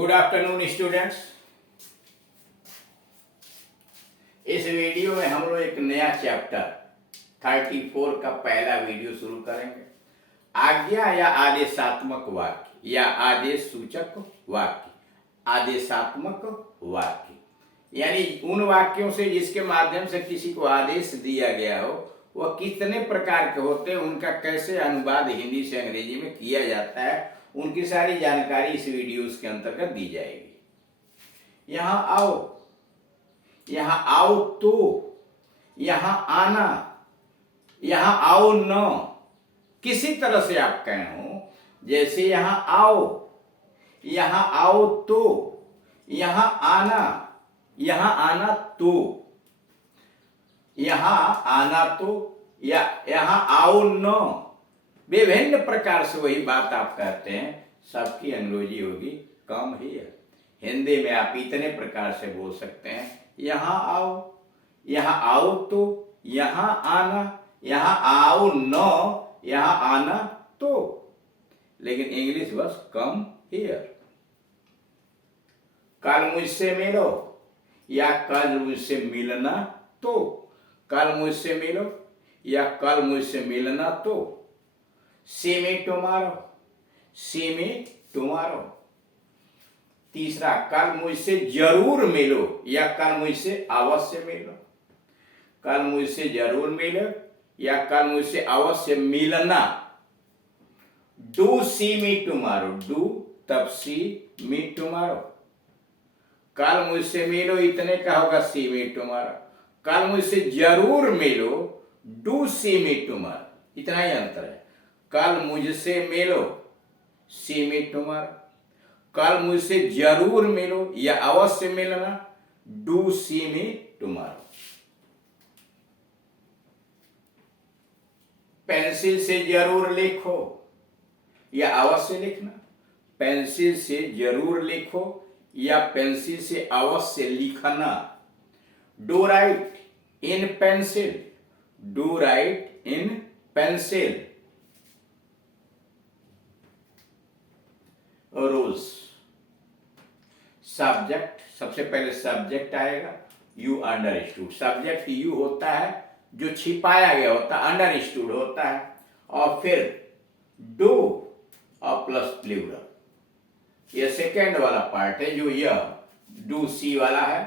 Good afternoon students. इस video में हम लोग एक नया चैप्टर 34 का पहला वीडियो शुरू करेंगे। आज्ञा या आदेशात्मक वाक्य या आदेश सूचक वाक्य, आदेशात्मक वाक्य यानी उन वाक्यों से जिसके माध्यम से किसी को आदेश दिया गया हो वह कितने प्रकार के होते हैं, उनका कैसे अनुवाद हिंदी से अंग्रेजी में किया जाता है, उनकी सारी जानकारी इस वीडियो के अंतर्गत दी जाएगी। यहां आओ, यहां आओ तो, यहां आना, यहां आओ न, किसी तरह से आप कहें हो, जैसे यहां आओ, यहां आओ तो, यहां आना, यहां आना तो, यहां आना तो, या यहां आओ न, विभिन्न प्रकार से वही बात आप कहते हैं। सबकी अंग्रेजी होगी कम हियर। हिंदी में आप इतने प्रकार से बोल सकते हैं, यहां आओ, यहां आओ तो, यहां आना, यहां आओ न, यहां आना तो। लेकिन इंग्लिश बस कम हियर। कल मुझसे मिलो या कल मुझसे मिलना तो, कल मुझसे मिलो या कल मुझसे मिलना तो। See me tomorrow, see me tomorrow। तीसरा, कल मुझसे जरूर मिलो या कल मुझसे अवश्य मिलो, कल मुझसे जरूर मिलो या कल मुझसे अवश्य मिलना। Do see me tomorrow, do तब see me tomorrow। कल मुझसे मिलो इतने का होगा see me tomorrow। कल मुझसे जरूर मिलो do see me tomorrow, इतना ही अंतर है। कल मुझसे मिलो सी मी टुमारो, कल मुझसे जरूर मिलो या अवश्य मिलना do see me tomorrow. Pencil से जरूर लिखो या अवश्य लिखना, पेंसिल से जरूर लिखो या पेंसिल से अवश्य लिखना। Do right in pencil, do right in pencil. Rules, subject, सबसे पहले सब्जेक्ट आएगा, यू अंडरस्टूड। सब्जेक्ट यू होता है जो छिपाया गया होता है, अंडरस्टूड होता है। और फिर डू और प्लस प्लूरल, ये सेकेंड वाला पार्ट है। जो यह डू सी वाला है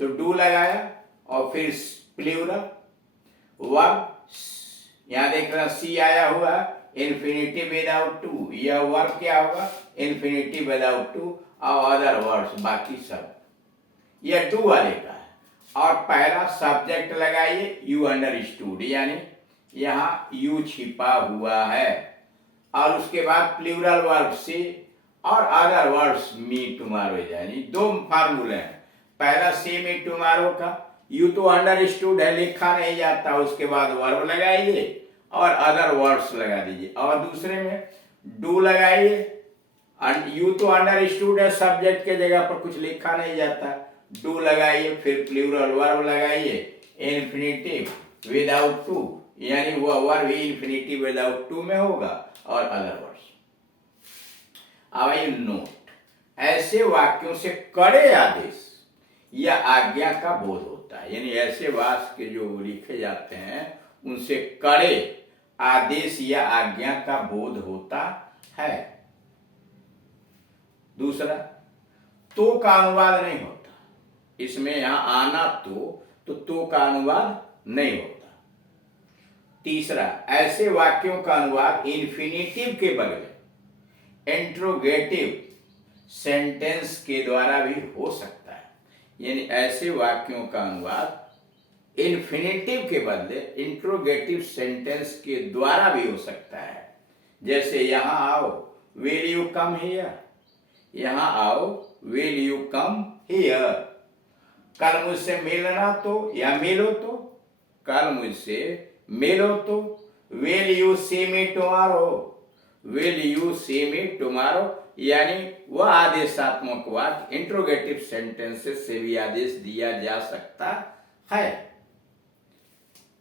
तो डू लगाया और फिर प्लूरल वर्ब, यहां देख रहा सी आया हुआ इन्फिनिटिव विदाउट टू, यह वर्ब क्या होगा इन्फिनिटिव विदाउट टू और अदर वर्ड्स बाकी सब, यह डू वाले का है। और पहला सब्जेक्ट लगाइए यू अंडरस्टूड, यानी यहां यू छिपा हुआ है। और उसके बाद प्लूरल वर्ब सी और अदर वर्ड्स मी टुमारो, यानी दो फार्मूले हैं। पहला सी मी टुमारो का यू तो अंडरस्टूड है, लिखा नहीं जाता, उसके बाद वर्ब लगाइए और अदर वर्ड्स लगा दीजिए। और दूसरे में डू लगाइए, यू तो अंडरस्टूड है, सब्जेक्ट के जगह पर कुछ लिखा नहीं जाता, डू लगाइए, फिर प्लूरल वर्ब लगाइए इन्फिनिटिव विदाउट टू, यानी वह वर्ब इन्फिनिटिव विदाउट टू में होगा और अदर वर्ड्स। अब आइए नोट, ऐसे वाक्यों से कड़े आदेश या आज्ञा का बोध होता है, यानी ऐसे वाक्य जो लिखे जाते हैं उनसे कड़े आदेश या आज्ञा का बोध होता है। दूसरा, तो का अनुवाद नहीं होता, इसमें यहां आना तो का अनुवाद नहीं होता। तीसरा, ऐसे वाक्यों का अनुवाद इन्फिनिटिव के बदले इंट्रोगेटिव सेंटेंस के द्वारा भी हो सकता है, यानी ऐसे वाक्यों का अनुवाद इन्फिनिटिव के बदले इंट्रोगेटिव सेंटेंस के द्वारा भी हो सकता है। जैसे यहां आओ विल यू कम हियर, यहां आओ विल यू कम हियर। कल मुझसे मिलना तो या मिलो तो, कल मुझसे मिलो तो will you see me tomorrow, will you see me tomorrow, यानी वह आदेशात्मक वाक्य इंट्रोगेटिव सेंटेंसेस से भी आदेश दिया जा सकता है।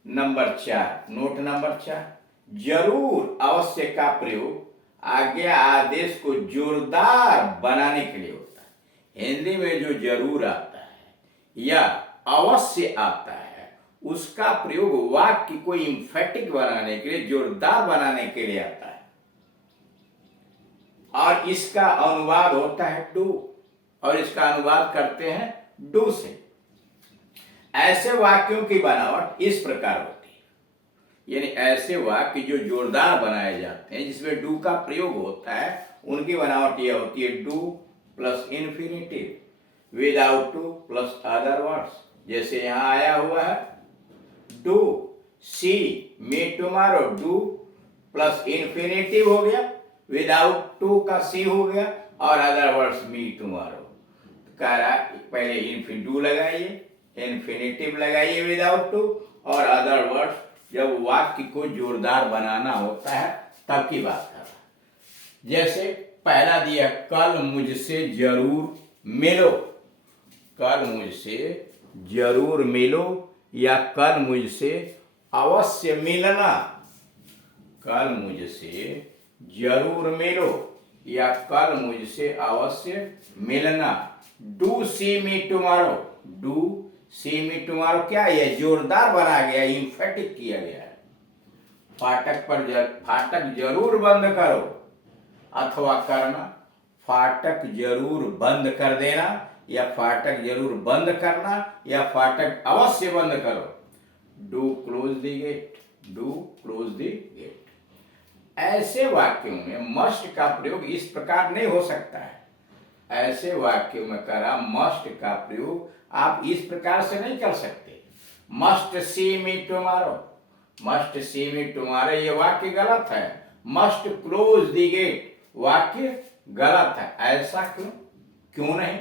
नंबर 4, नोट नंबर 4, जरूर अवश्य का प्रयोग आज्ञा आदेश को जोरदार बनाने के लिए होता है। हिंदी में जो जरूर आता है या अवश्य आता है उसका प्रयोग वाक्य को इम्फेटिक बनाने के लिए, जोरदार बनाने के लिए आता है, और इसका अनुवाद होता है डू, और इसका अनुवाद करते हैं डू से। ऐसे वाक्यों की बनावट इस प्रकार होती है, यानी ऐसे वाक्य जो जोरदार बनाए जाते हैं जिसमें डू का प्रयोग होता है, उनकी बनावट यह होती है do plus infinitive without to plus other words. जैसे यहां आया हुआ है do see me tomorrow, do plus infinitive हो गया, विदाउट टू का सी हो गया, और अदर वर्ड्स मी टुमारो। कह रहा पहले डू लगाइए, इन्फिनिटिव लगाइए विदाउट टू, और अदर वर्ड्स जब वाक्य को जोरदार बनाना होता है तब की बात कर रहा है। जैसे पहला दिया कल मुझसे जरूर मिलो, कल मुझसे जरूर मिलो, या कल मुझसे अवश्य मिलना, कल मुझसे जरूर मिलो या कल मुझसे अवश्य मिलना। Do see me tomorrow, do see me tomorrow क्या है, जोरदार बना गया, इम्फेटिक किया गया है। फाटक जरूर बंद करो, अथवा करना, फाटक जरूर बंद कर देना, या फाटक जरूर बंद करना, या फाटक अवश्य बंद करो। Do close the gate, do close the gate. ऐसे वाक्यों में मस्ट का प्रयोग इस प्रकार नहीं हो सकता है। ऐसे वाक्यों में करा मस्ट का प्रयोग आप इस प्रकार से नहीं कर सकते। Must see me tomorrow, must see me tomorrow ये वाक्य गलत है। मस्ट क्लोज द गेट वाक्य गलत है। ऐसा क्यों नहीं?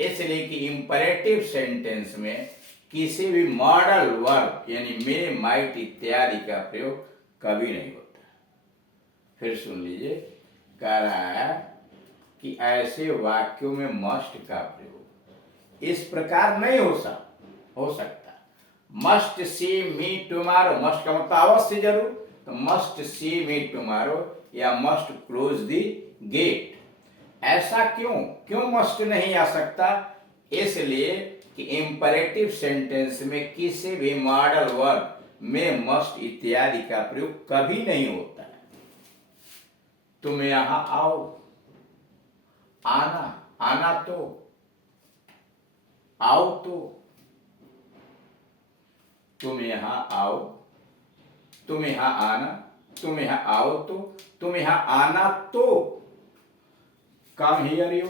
इसलिए कि इंपरेटिव सेंटेंस में किसी भी मॉडल वर्ब यानी मे, माइट इत्यादि का प्रयोग कभी नहीं होता। फिर सुन लीजिए, कह रहा है कि ऐसे वाक्यों में मस्ट का प्रयोग इस प्रकार नहीं हो सकता। Must see me tomorrow, must का मतलब अवश्य जरूर, तो मस्ट सी मी टुमारो या मस्ट क्लोज द गेट। ऐसा क्यों मस्ट नहीं आ सकता? इसलिए कि इंपरेटिव सेंटेंस में किसी भी मॉडल वर्ब में मस्ट इत्यादि का प्रयोग कभी नहीं होता है। तुम यहां आओ, आना, आना तो, आओ तो, तुम यहां आओ, तुम यहां आना, तुम यहां आओ तो, तुम यहां आना तो, कम हियर यू,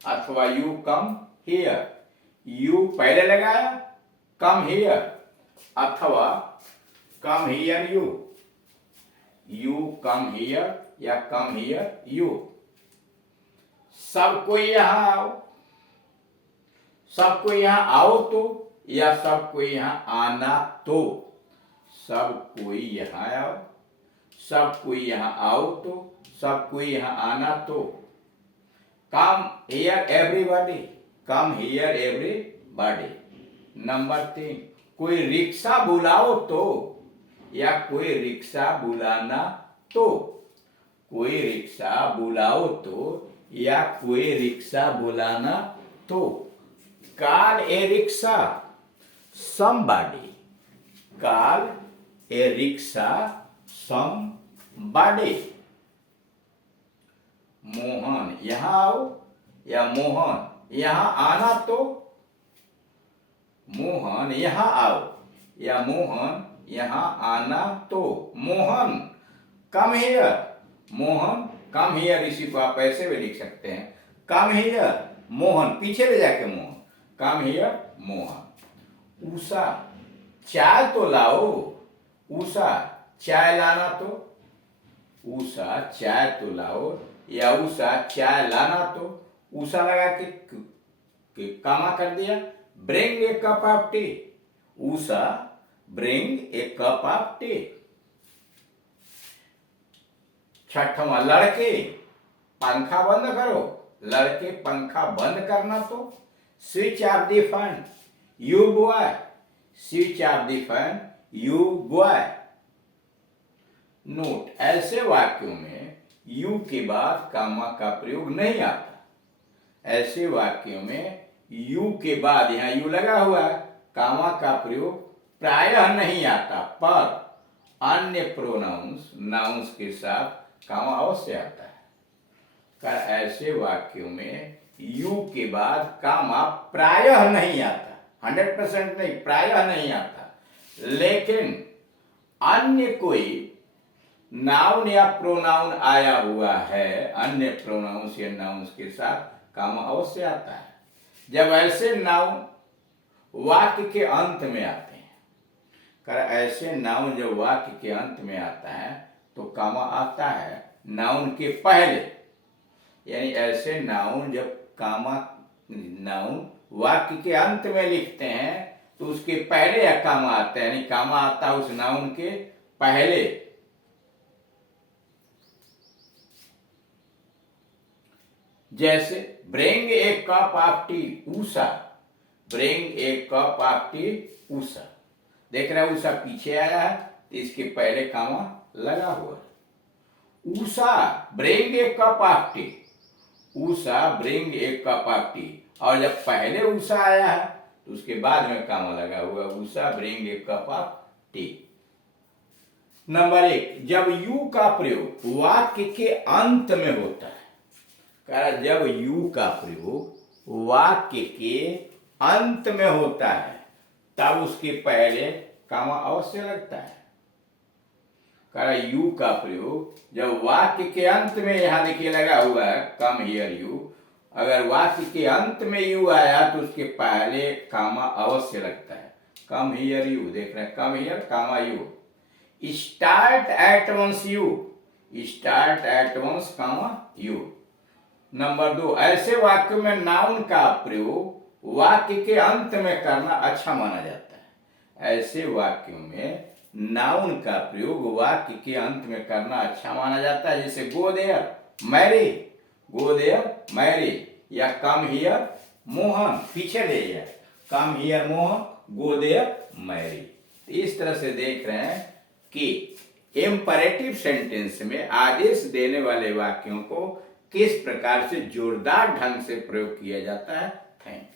अथवा यू कम हियर, यू पहले लगाया, कम हियर, अथवा come here you, you come here या कम हियर यू। सबको यहां आओ, सबको यहां आओ तो, या सबको यहां आना तो, सब कोई यहां आओ, सब कोई यहां आओ तो, सब कोई यहां आना तो। Come here everybody, come here everybody. Number 3, कोई रिक्शा बुलाओ तो, या कोई रिक्शा बुलाना तो, कोई रिक्शा बुलाओ तो, या कोई रिक्शा बुलाना तो। कॉल ए रिक्शा समबॉडी, कॉल ए रिक्शा समबॉडी। मोहन यहां आओ, या मोहन यहां आना तो, मोहन यहां आओ, या मोहन यहां आना तो। मोहन कम हियर, मोहन कम हियर, इसी को आप ऐसे भी लिख सकते हैं, कम हियर मोहन, पीछे ले जाके मोहन, कम हियर मोहन। उषा चाय तो लाओ, उषा चाय लाना तो, उषा चाय तो लाओ, या उषा चाय लाना तो। उषा लगा के कामा कर दिया, bring a cup of tea, Usha bring a cup of T. छठवां, लड़के पंखा बंद करो, लड़के पंखा बंद करना तो। Switch off the fan you boy, switch off the fan you boy. Note, ऐसे वाक्यों में यू के बाद कामा का प्रयोग नहीं आता। ऐसे वाक्यों में यू के बाद, यहाँ यू लगा हुआ है, कामा का प्रयोग प्रायः नहीं आता, पर अन्य प्रोनाउंस नाउंस के साथ कामा अवश्य आता है। कर ऐसे वाक्यों में यू के बाद कामा प्रायः नहीं आता, 100% नहीं, प्रायः नहीं आता, लेकिन अन्य कोई नाउन या प्रोनाउन आया हुआ है, अन्य प्रोनाउंस या नाउंस के साथ कामा अवश्य आता है। जब ऐसे नाउन वाक्य के अंत में आते हैं, कर ऐसे नाउन जब वाक्य के अंत में आता है तो कामा आता है नाउन के पहले, यानी ऐसे नाउन जब नाउन वाक्य के अंत में लिखते हैं तो उसके पहले या कामा आता है, यानी कामा आता है उस नाउन के पहले। जैसे bring a cup of tea Usha, bring a cup of tea Usha, देख रहे हैं उषा पीछे आया है तो इसके पहले कामा लगा हुआ है। Usha bring a cup of tea, Usha bring a cup of tea, और जब पहले उषा आया है तो उसके बाद में कामा लगा हुआ, Usha bring a cup of tea. Number 1, जब यू का प्रयोग वाक्य के अंत में होता है, जब यू का प्रयोग वाक्य के अंत में होता है तब उसके पहले कामा अवश्य लगता है। यू का प्रयोग जब वाक्य के अंत में, यहां देखिए लगा हुआ है कम हियर यू, अगर वाक्य के अंत में यू आया तो उसके पहले कामा अवश्य लगता है। कम हियर यू, देख रहे हैं, come here comma you. Start at once you, start at once comma you. Number 2, ऐसे वाक्यों में नाउन का प्रयोग वाक्य के अंत में करना अच्छा माना जाता है। ऐसे वाक्यों में नाउन का प्रयोग वाक्य के अंत में करना अच्छा माना जाता है। जैसे go there Mary, go there Mary, या कम हियर मोहन, पीछे ले जाए, come here Mohan, go there Mary. इस तरह से देख रहे हैं कि इंपरेटिव सेंटेंस में आदेश देने वाले वाक्यों को किस प्रकार से जोरदार ढंग से प्रयोग किया जाता है। Thank you.